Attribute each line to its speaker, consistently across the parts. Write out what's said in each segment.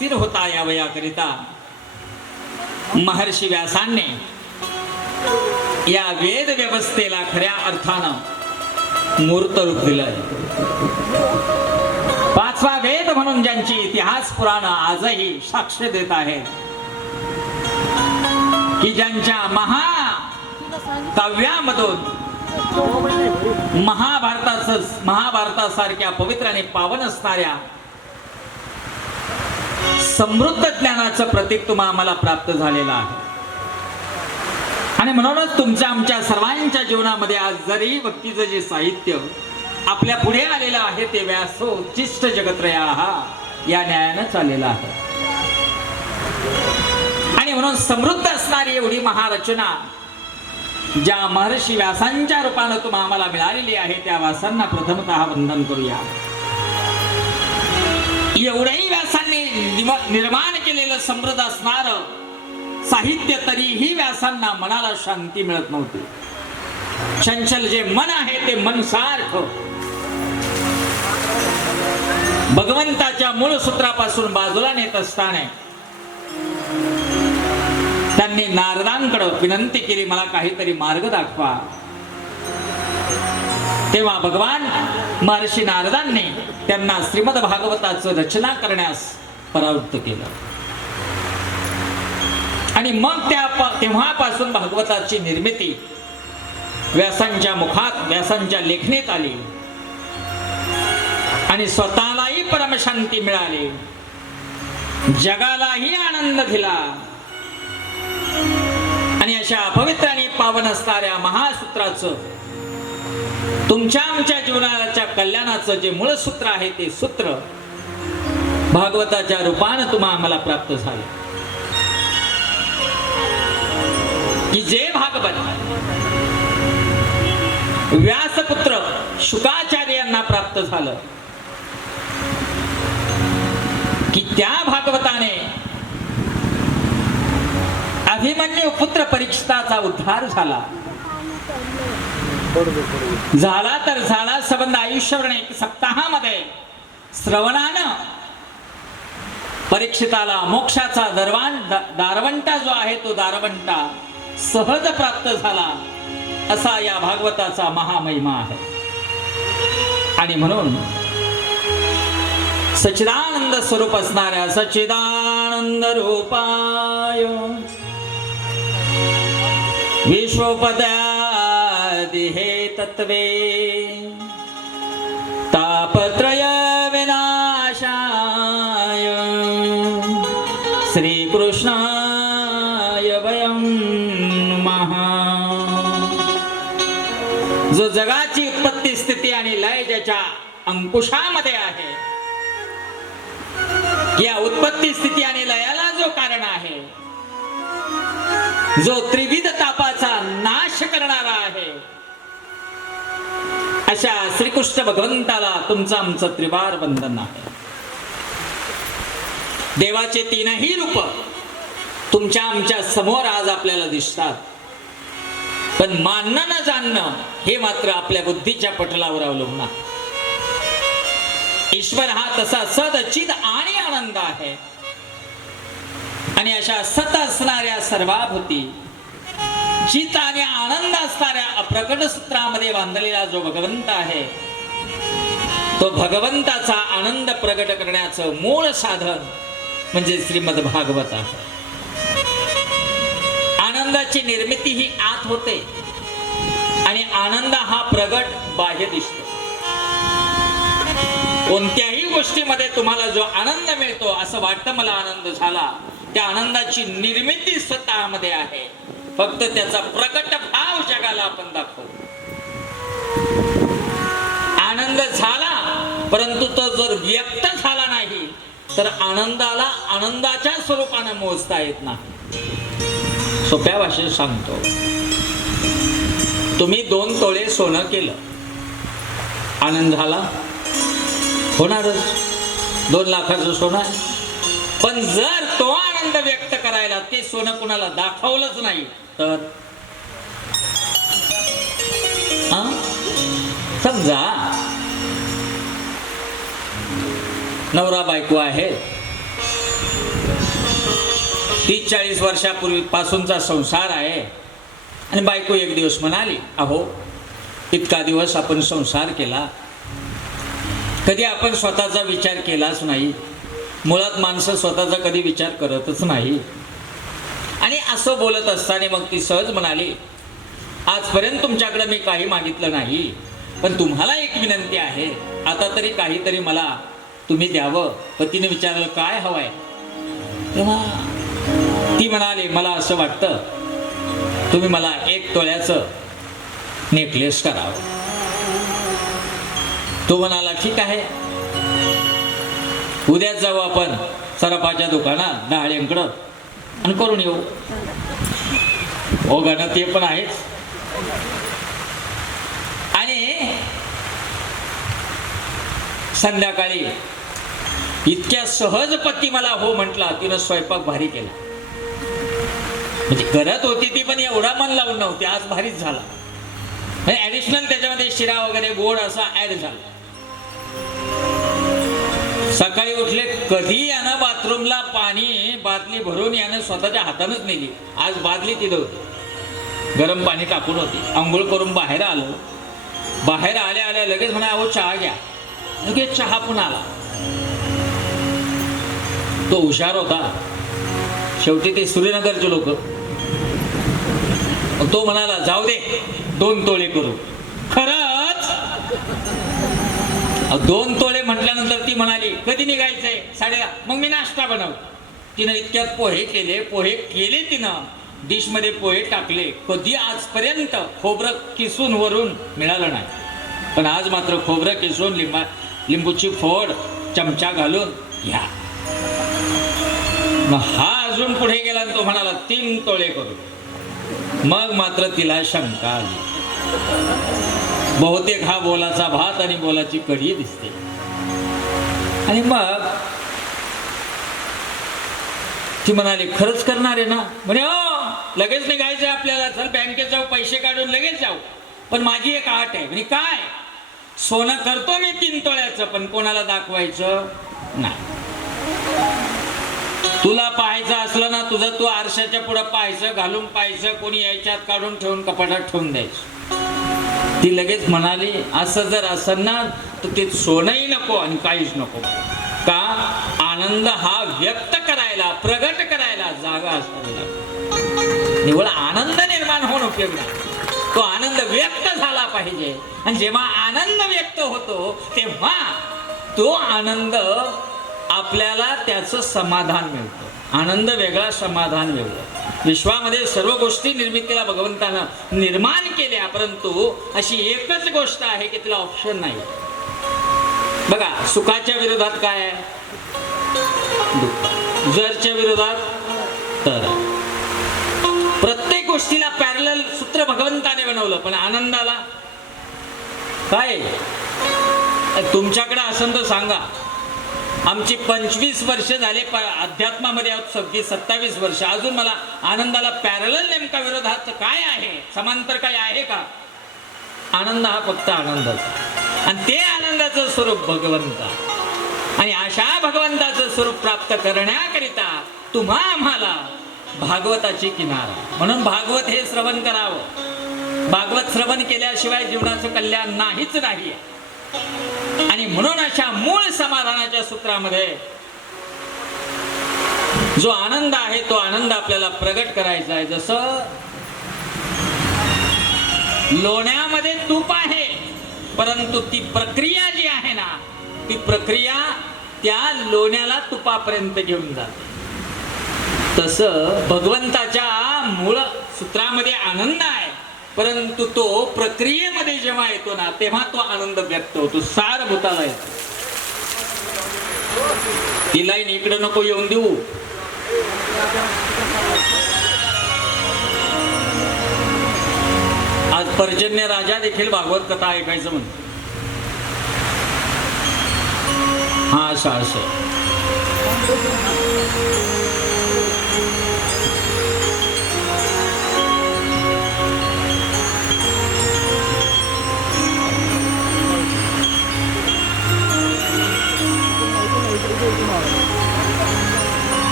Speaker 1: स्थिर होता यावयाकरिता. महर्षी व्यासांनी या वेद व्यवस्थेला खऱ्या अर्थानं मूर्त रूप दिलंय. पाचवा वेद म्हणून ज्यांची इतिहास पुराण आजही साक्ष देत आहेत की ज्यांच्या महा काव्यामधून महाभारताच महाभारतासारख्या पवित्र आणि पावन असणाऱ्या समृद्ध ज्ञानाचं प्रतीक तुम्हा आम्हाला प्राप्त झालेलं आहे. आणि म्हणूनच तुमच्या आमच्या सर्वांच्या जीवनामध्ये आज जरी भक्तीचं जे साहित्य आपल्या पुढे आलेलं आहे ते व्यासो उच्चिष्ट जगत्रया हा या न्यायानं चाललेला आहे. आणि म्हणून समृद्ध असणारी एवढी महारचना ज्या महर्षी व्यासांच्या रूपानं तुम्हा आम्हाला मिळालेली आहे त्या व्यासांना प्रथमतः वंदन करूया. एवढंही व्यासांनी निव- निर्माण केलेलं समृद्ध असणार साहित्य तरीही व्यासांना मनाला शांती मिळत नव्हती. चंचल जे मन आहे ते मन सारखं भगवंताच्या मूळ सूत्रापासून बाजूला नेत असताना त्यांनी नारदांकडे विनंती केली मला काहीतरी मार्ग दाखवा. तेव्हा भगवान महर्षी नारदांनी त्यांना श्रीमद भागवताचं रचना करण्यास परावृत्त केलं. आणि मग त्या तेव्हापासून भागवताची निर्मिती व्यासांच्या मुखात व्यासांच्या लेखणीत आली. आणि स्वतःलाही परमशांती मिळाली. जगालाही आनंद दिला. आणि अशा पवित्र आणि पावन असणाऱ्या महासूत्राचं तुमच्या आमच्या जीवनाच्या कल्याणाचं जे मूळ सूत्र आहे ते सूत्र भागवताच्या रूपानं तुम्हा आम्हाला प्राप्त झालं. की जे भागवत व्यासपुत्र शुकाचार्य यांना प्राप्त झालं की त्या भागवताने अभिमन्यू पुत्र परीक्षिताचा उद्धार झाला. झाला तर झाला संबंध आयुष्यभर एक सप्ताहामध्ये. श्रवणानं परीक्षिताला मोक्षाचा दरवान दारवंटा जो आहे तो दारवंटा सहज प्राप्त झाला. असा या भागवताचा महामहिमा आहे. आणि म्हणून सचिदानंद स्वरूप असणाऱ्या सचिदानंद रूपाय. विश्वपदादि हे तत्वे तापत्रय विनाशाय. श्रीकृष्णाय वयं नमः. जो जगाची उत्पत्ती स्थिती आणि लय ज्याच्या अंकुशामध्ये आहे या उत्पत्ती स्थिती आणि लयाला जो कारण आहे जो त्रिविध तापाचा नाश करणारा अशा श्रीकृष्ण भगवंताला तुमचं आमचं त्रिवार बंधन आहे. देवाचे तीनही रूप तुमच्या आमच्यासमोर आज आपल्याला दिसतात. पण मानणं न जाणणं हे मात्र आपल्या बुद्धीच्या पटलावर अवलंबून आहे. ईश्वर हा तसा सदचित आणि आनंद आहे. आणि अशा सत असणाऱ्या सर्वाभूती चित आणि आनंद असणाऱ्या अप्रकट सूत्रामध्ये बांधलेला जो भगवंत आहे तो भगवंताचा आनंद प्रकट करण्याचं मूळ साधन म्हणजे श्रीमद भागवत आहे. आनंदाची निर्मिती ही आत होते आणि आनंद हा प्रगट बाह्य दिसतो. कोणत्याही गोष्टीमध्ये तुम्हाला जो आनंद मिळतो असं वाटतं मला आनंद झाला त्या आनंदाची निर्मिती स्वतःमध्ये आहे. फक्त त्याचा प्रकट भाव जगाला आपण दाखवतो आनंद झाला परंतु तो जर व्यक्त झाला नाही तर आनंदाला आनंदाच्या स्वरूपाने मोजता येत नाही. सोप्या भाषेत सांगतो. तुम्ही दोन तोळे सोनं केलं. आनंद झाला. होणारच. दोन लाखाचं सोनं पण जर तो आनंद व्यक्त करायला ते सोनं कुणाला दाखवलंच नाही. तर? समजा नवरा बायको आहे. तीस चाळीस वर्षापूर्वी पासूनचा संसार आहे. आणि बायको एक दिवस म्हणाली अहो इतका दिवस आपण संसार केला. कधी आपण स्वतःचा विचार केलाच नाही. मुळात माणसं स्वतःचा कधी विचार करतच नाही. आणि असं बोलत असताना मग ती सहज म्हणाली आजपर्यंत तुमच्याकडे मी काही मागितलं नाही पण तुम्हाला एक विनंती आहे. आता तरी काहीतरी मला तुम्ही द्यावं. पतीने विचारलं काय हवंय? तेव्हा ती म्हणाली मला असं वाटतं तुम्ही मला एक तोळ्याचं नेकलेस करावं. तो म्हणाला ठीक आहे. उद्याच जाऊ आपण सराफाच्या दुकानात डहाळ्यांकडं आणि करून येऊ. हो गाणं ते पण आहेच. आणि संध्याकाळी इतक्या सहज मला हो म्हटला तिनं स्वयंपाक भारी केला. म्हणजे करत होती ती पण एवढा मन लावून नव्हती. आज भारीच झाला. ऍडिशनल त्याच्यामध्ये शिरा वगैरे गोड असा ऍड झाला. सकाळी उठले कधी यानं बाथरूमला पाणी बादली भरून यानं स्वतःच्या हातानच नेली. आज बादली तिथं होती. गरम पाणी टाकून होती. आंघोळ करून बाहेर आलो. बाहेर आल्या आल्या लगेच म्हणा अहो चहा घ्या. लगेच चहा पण आला. तो हुशार होता. शेवटी ते सूर्यनगरचे लोक. तो म्हणाला जाऊ दे दोन तोळे करू. खरंच? दोन तोळे म्हटल्यानंतर ती म्हणाली कधी निघायचंय? साडेला मग मी नाश्ता बनव तिनं इतक्यात पोहे केले पोहे केले तिनं. डिशमध्ये पोहे टाकले. कधी आजपर्यंत खोबरं किसून वरून मिळालं नाही. पण आज मात्र खोबरं किसून लिंबा लिंबूची फोड चमचा घालून घ्या. मग हा अजून पुढे गेला आणि तो म्हणाला तीन तोळे करू. मग मात्र तिला शंका आली. बहुतेक हा बोलाचा भात आणि बोलाची कढी दिसते. आणि मग ती म्हणाली खरंच करणार आहे ना? म्हणे हो लगेच निघायचं आपल्याला. चल बँकेत जाऊ पैसे काढून लगेच जाऊ. पण माझी एक आट आहे. म्हणजे काय? सोनं करतो मी तीन तोळ्याचं पण कोणाला दाखवायचं नाही. तुला पाहायचं असलं ना तुझं तू आरशाच्या पुढं पाहायचं घालून पाहायचं कोणी यायच्यात काढून ठेवून कपाटात ठेवून द्यायचं. ती लगेच म्हणाली असं जर असं ना तर ते सोनंही नको आणि काहीच नको. का? आनंद हा व्यक्त करायला प्रगट करायला जागा असायला निवड आनंद निर्माण होऊन उपयोग तो आनंद व्यक्त झाला पाहिजे. आणि जेव्हा आनंद व्यक्त होतो तेव्हा तो आनंद आपल्याला त्याचं समाधान मिळतं. आनंद वेगळा समाधान वेगळं. विश्वामध्ये सर्व गोष्टी निर्मितीला भगवंतानं निर्माण केल्या परंतु अशी एकच गोष्ट आहे की तिला ऑप्शन नाही. बघा सुखाच्या विरोधात काय आहे? जरच्या विरोधात तर. प्रत्येक गोष्टीला पॅरल सूत्र भगवंताने बनवलं पण आनंदाला? काय? तुमच्याकडे असं तर सांगा. आमची पंचवीस वर्ष झाले प अध्यात्मामध्ये आहोत सगळी सत्तावीस वर्ष. अजून मला आनंदाला पॅरल नेमका विरोधात काय आहे? समांतर काय आहे का? आनंद हा फक्त आनंदाचा. आणि ते आनंदाचं स्वरूप भगवंता. आणि अशा भगवंताचं स्वरूप प्राप्त करण्याकरिता तुम्हा आम्हाला भागवताची किनारा. म्हणून भागवत हे श्रवण करावं. भागवत श्रवण केल्याशिवाय जीवनाचं कल्याण नाहीच नाही आणि म्हणून अशा मूळ समाधानाच्या सूत्रामध्ये जो आनंद आहे तो आनंद आपल्याला प्रगट करायचा आहे. जसं लोण्यामध्ये तूप आहे परंतु ती प्रक्रिया जी आहे ना ती प्रक्रिया त्या लोण्याला तुपापर्यंत घेऊन जाते. तस भगवंताच्या मूळ सूत्रामध्ये आनंद आहे. परंतु तो प्रक्रियेमध्ये जेव्हा येतो ना तेव्हा तो आनंद व्यक्त होतो सार भूताला येतो. ती लाईन इकडं नको येऊन देऊ. आज पर्जन्य राजा देखील भागवत कथा ऐकायचं म्हणतो हा असं असं.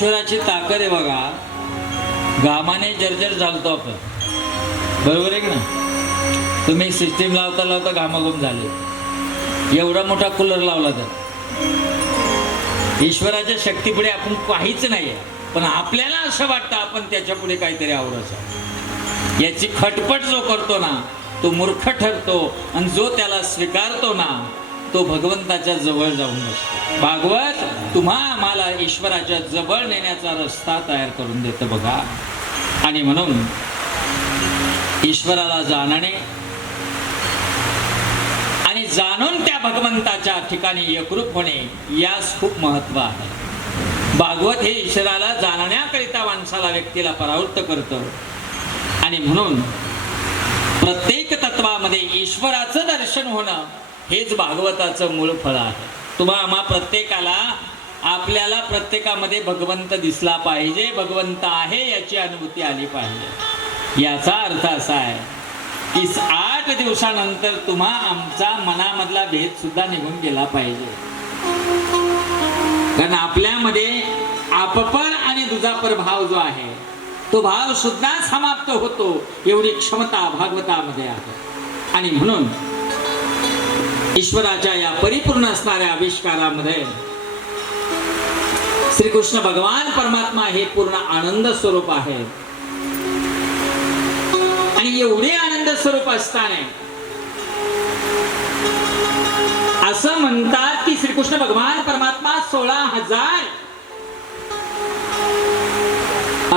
Speaker 1: ईश्वराची ताकद आहे बघा. घामाने जर्जर झालतो आपण. बरोबर आहे की ना तुम्ही सिस्टीम लावता लावता घामाघूम झाले. एवढा मोठा कूलर लावला तर. ईश्वराच्या शक्तीपुढे आपण काहीच नाही पण आपल्याला असं वाटतं आपण त्याच्या पुढे काहीतरी आवडायचं याची खटपट जो करतो ना तो मूर्ख ठरतो आणि जो त्याला स्वीकारतो ना तो भगवंताच्या जवळ जाऊन बसतो. भागवत तुम्हा आम्हाला ईश्वराच्या जवळ नेण्याचा रस्ता तयार करून देतं बघा. आणि म्हणून ईश्वराला जाणणे आणि जाणून त्या भगवंताच्या ठिकाणी एकरूप होणे यास खूप महत्त्व आहे. भागवत हे ईश्वराला जाणण्याकरिता माणसाला व्यक्तीला परावृत्त करतं. आणि म्हणून प्रत्येक तत्वामध्ये ईश्वराचं दर्शन होणं हेच भागवताचं मूळ फळ आहे. तुम्हा आम्हा प्रत्येकाला आपल्याला प्रत्येकामध्ये भगवंत दिसला पाहिजे भगवंत आहे याची अनुभूती आली पाहिजे. याचा अर्थ असा आहे की आठ दिवसानंतर तुम्हा आमचा मनामधला भेद सुद्धा निघून गेला पाहिजे. कारण आपल्यामध्ये आपपर आणि दुजापर भाव जो आहे तो भाव सुद्धा समाप्त होतो एवढी क्षमता भागवतामध्ये आहे. आणि म्हणून ईश्वराच्या या परिपूर्ण असणाऱ्या आविष्कारामध्ये श्रीकृष्ण भगवान परमात्मा हे पूर्ण आनंद स्वरूप आहे. आणि एवढे आनंद स्वरूप असताना असं म्हणतात की श्रीकृष्ण भगवान परमात्मा सोळा हजार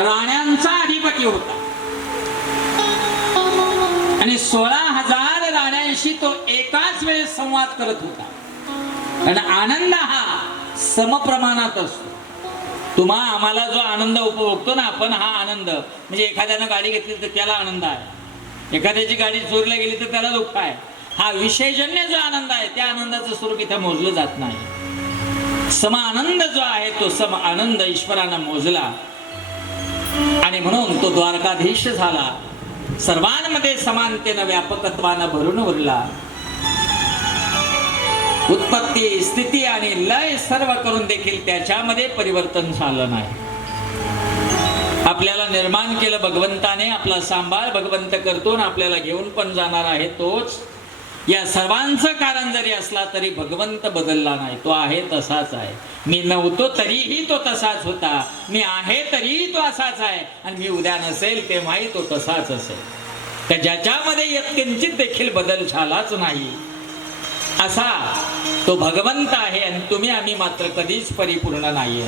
Speaker 1: राण्यांचा अधिपती होता. आणि सोळा हजार तो एकाच वेळेस संवाद करत होता. आणि आनंद हा समप्रमाणात असतो. तुम्हा आम्हाला जो आनंद उपभोगतो ना आपण हा आनंद. म्हणजे एखाद्यानं गाडी घेतली तर त्याला आनंद आहे. एखाद्याची गाडी चोरल्या गेली तर त्याला दुःख आहे. हा विषयजन्य जो आनंद आहे त्या आनंदाचं स्वरूप इथं मोजलं जात नाही. सम आनंद जो आहे तो सम आनंद ईश्वरानं मोजला. आणि म्हणून तो द्वारकाधीश झाला. सर्वांमध्ये समानतेनं व्यापकत्वानं भरून उरला. उत्पत्ती स्थिती आणि लय सर्व करून देखील त्याच्यामध्ये परिवर्तन झालं नाही. आपल्याला निर्माण केलं भगवंताने आपला सांभाळ भगवंत करतो आणि आपल्याला घेऊन पण जाणार आहे तोच या सर्वांचं कारण जरी असला तरी भगवंत बदलला नाही. तो आहे तसाच आहे. मी नव्हतो तरीही तो तसाच होता. मी आहे तरीही तो असाच आहे. आणि मी उद्या नसेल तेव्हाही तो तसाच असेल. तर ज्याच्यामध्ये यत्किंचित देखील बदल झालाच नाही असा तो भगवंत आहे आणि तुम्ही आम्ही मात्र कधीच परिपूर्ण नाहीये.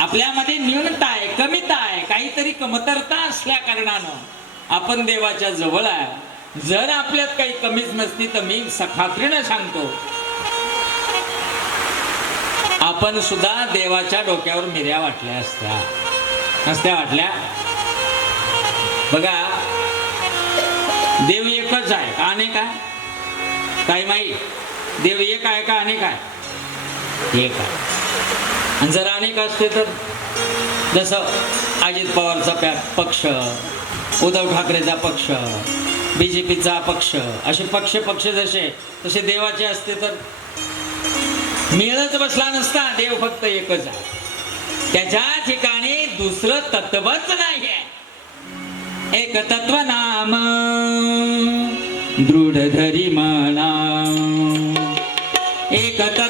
Speaker 1: आपल्यामध्ये न्यूनता आहे कमीता आहे. काहीतरी कमतरता असल्या कारणानं आपण देवाच्या जवळ आहे. जर आपल्यात काही कमीच नसती तर मी खात्रीनं सांगतो. आपण सुद्धा देवाच्या डोक्यावर मिऱ्या वाटल्या असत्या. नसत्या वाटल्या? बघा देव एकच आहे का अनेक आहे काही माहीत देव एक आहे का अनेक आहे एक आहे. आणि जर अनेक असते तर जसं अजित पवारचा पॅ पक्ष उद्धव ठाकरेचा पक्ष बी जे पीचा पक्ष असे पक्ष पक्ष जसे तसे देवाचे असते तर मिळत बसला नसता देव फक्त एकच आहे. त्याच्या ठिकाणी दुसरं तत्वच नाही आहे एक तत्व नाम दृढ धरी म्हणा एक तत्व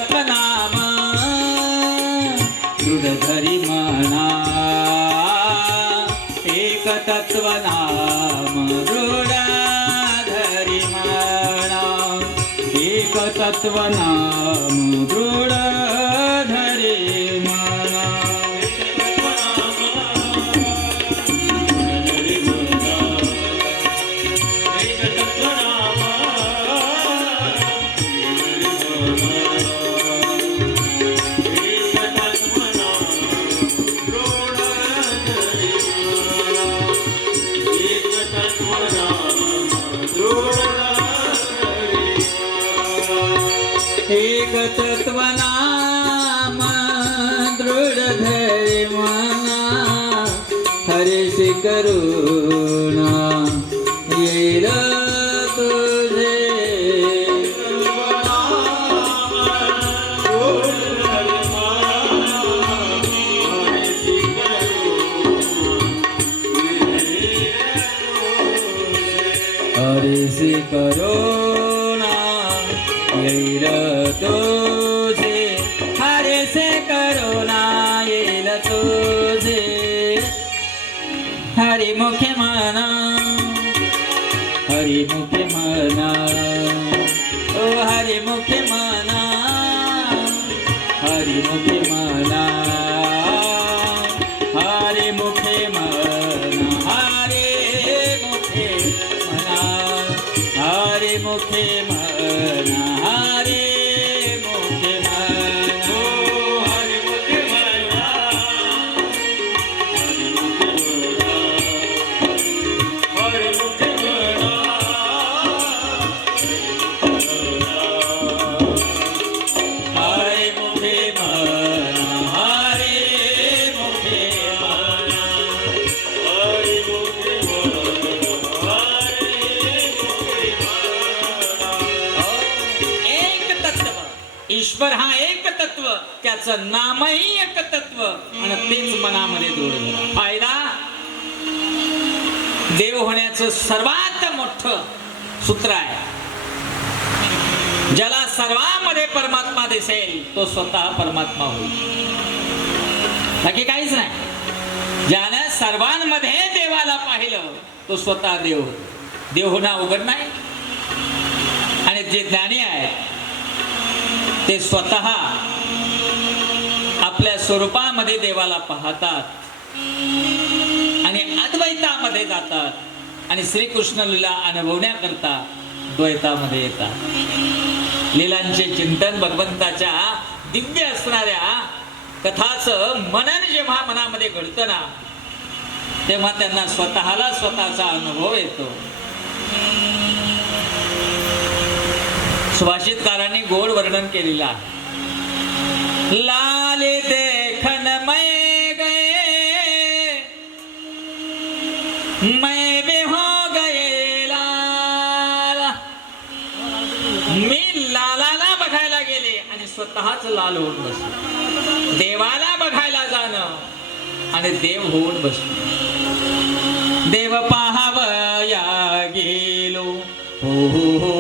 Speaker 1: त्त्वना दृढ तत्व नाम दृढ धरे मना हरिषि करुणा मुखे म्हणा हरी मुखे म्हणा त्याचं नामही एक तत्व आणि तेच मनामध्ये जोडलं फायदा देव होण्याचं सर्वात मोठं सूत्र आहे. ज्याला सर्वांमध्ये परमात्मा दिसेल तो स्वतः परमात्मा होईल. बाकी काहीच नाही. ज्यानं सर्वांमध्ये देवाला पाहिलं तो स्वतः देव देव होणं अवघड नाही. आणि जे ज्ञानी आहेत ते स्वतः स्वरूपामध्ये देवाला पाहतात. आणि अद्वैतामध्ये जातात. आणि श्रीकृष्ण लीला अनुभवण्याकरता द्वैतामध्ये येतात. लीलांचे चिंतन भगवंताच्या दिव्य असणाऱ्या कथाचं मनन जेव्हा मनामध्ये घडतं ना तेव्हा त्यांना स्वतःला स्वतःचा अनुभव येतो. सुभाषितकारांनी गोड वर्णन केलेलं ला मैं भी हो गए लाल। मी लालाला बघायला गेले आणि स्वतःच लाल होऊन बसलो. देवाला बघायला जाणं आणि देव होऊन बसलो. देव पाहावया गेलो हो हो हो हो.